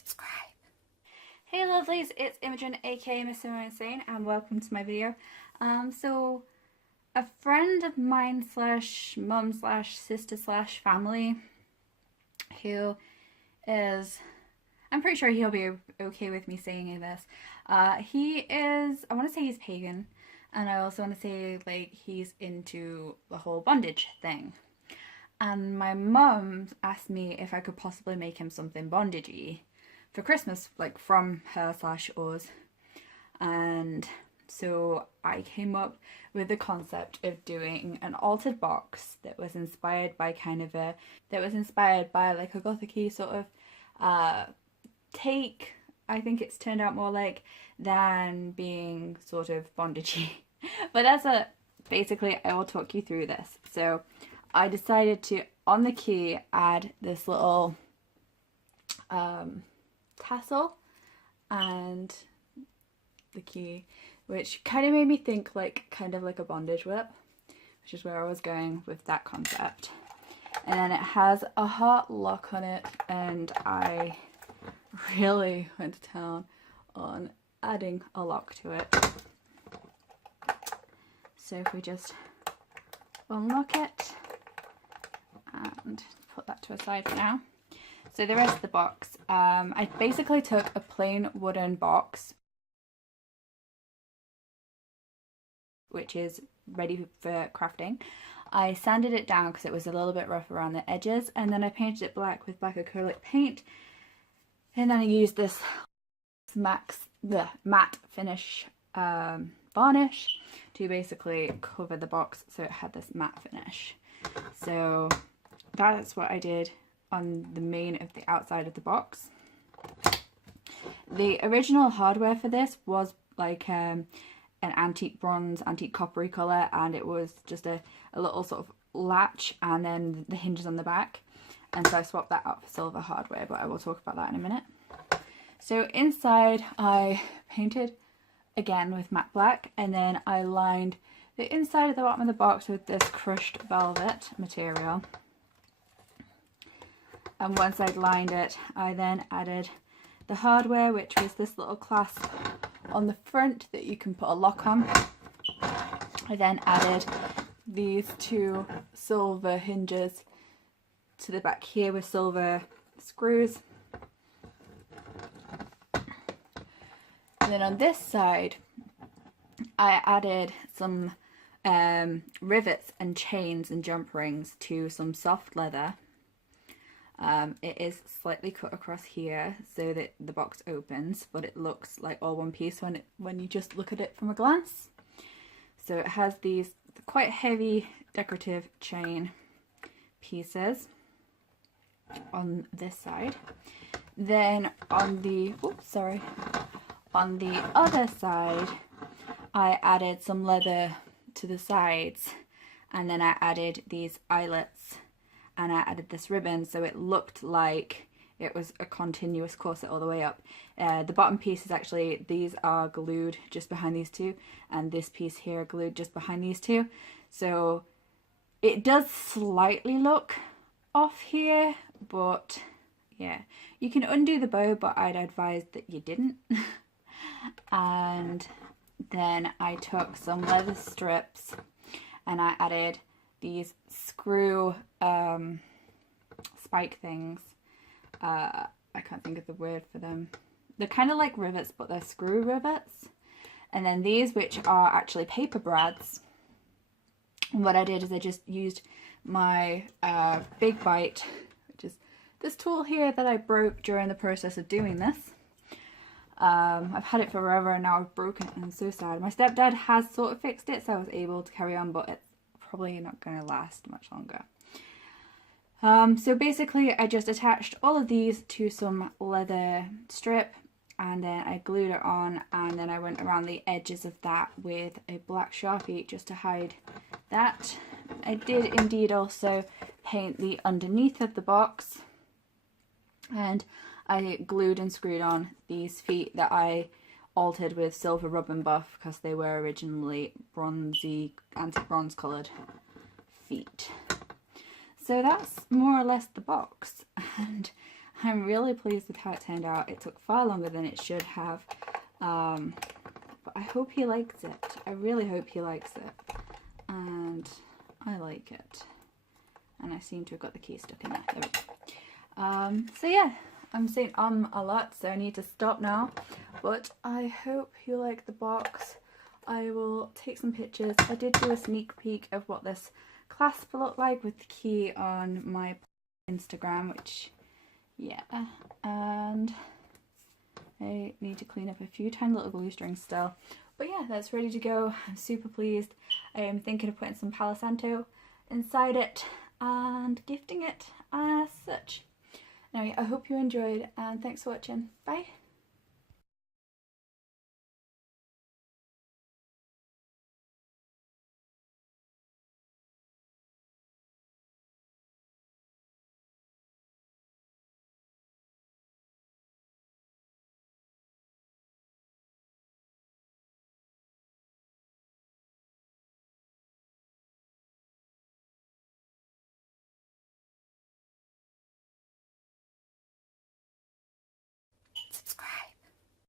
subscribe. Hey lovelies, it's Imogen aka missimoinsane and welcome to my video. So a friend of mine slash mum slash sister slash family who is, I'm pretty sure he'll be okay with me saying this. He is, I want to say he's pagan, and I also want to say like he's into the whole bondage thing. And my mum asked me if I could possibly make him something bondagey for Christmas, like from her slash us. And so I came up with the concept of doing an altered box that was inspired by like a gothic-y sort of take. I think it's turned out more like than being sort of bondagey. But basically I will talk you through this. So I decided to, on the key, add this little tassel and the key, which kind of made me think kind of like a bondage whip, which is where I was going with that concept. And then it has a heart lock on it, and I really went to town on adding a lock to it. So if we just unlock it and put that to a side for now. So the rest of the box, I basically took a plain wooden box which is ready for crafting. I sanded it down because it was a little bit rough around the edges, and then I painted it black with black acrylic paint, and then I used this matte finish varnish to basically cover the box so it had this matte finish. So that's what I did on the main of the outside of the box. The original hardware for this was like an antique bronze, antique coppery colour, and it was just a little sort of latch and then the hinges on the back, and so I swapped that out for silver hardware, but I will talk about that in a minute. So inside I painted again with matte black, and then I lined the inside of the bottom of the box with this crushed velvet material. And once I'd lined it, I then added the hardware, which was this little clasp on the front that you can put a lock on. I then added these two silver hinges to the back here with silver screws. And then on this side, I added some rivets and chains and jump rings to some soft leather. It is slightly cut across here so that the box opens, but it looks like all one piece when you just look at it from a glance. So it has these quite heavy decorative chain pieces on this side. Then on the other side, I added some leather to the sides, and then I added these eyelets, and I added this ribbon so it looked like it was a continuous corset all the way up. The bottom piece is actually, these are glued just behind these two, and this piece here glued just behind these two. So it does slightly look off here, but yeah, you can undo the bow, but I'd advise that you didn't. And then I took some leather strips and I added these screw spike things. I can't think of the word for them. They're kind of like rivets, but they're screw rivets. And then these, which are actually paper brads. And what I did is I just used my Big Bite, which is this tool here that I broke during the process of doing this. I've had it forever and now I've broken it and I'm so sad. My stepdad has sort of fixed it, so I was able to carry on, but it's probably not going to last much longer. So basically I just attached all of these to some leather strip, and then I glued it on, and then I went around the edges of that with a black Sharpie just to hide that. I did indeed also paint the underneath of the box, and I glued and screwed on these feet that I altered with silver rub and buff because they were originally bronzy, antique bronze coloured feet. So that's more or less the box, and I'm really pleased with how it turned out. It took far longer than it should have, but I hope he likes it. I really hope he likes it, and I like it. And I seem to have got the key stuck in there. There we go. So yeah, I'm saying a lot, so I need to stop now. But I hope you like the box. I will take some pictures. I did do a sneak peek of what this clasp looked like with the key on my Instagram, which, yeah, and I need to clean up a few tiny little glue strings still. But yeah, that's ready to go. I'm super pleased. I am thinking of putting some Palo Santo inside it and gifting it as such. Anyway, I hope you enjoyed, and thanks for watching. Bye! Subscribe!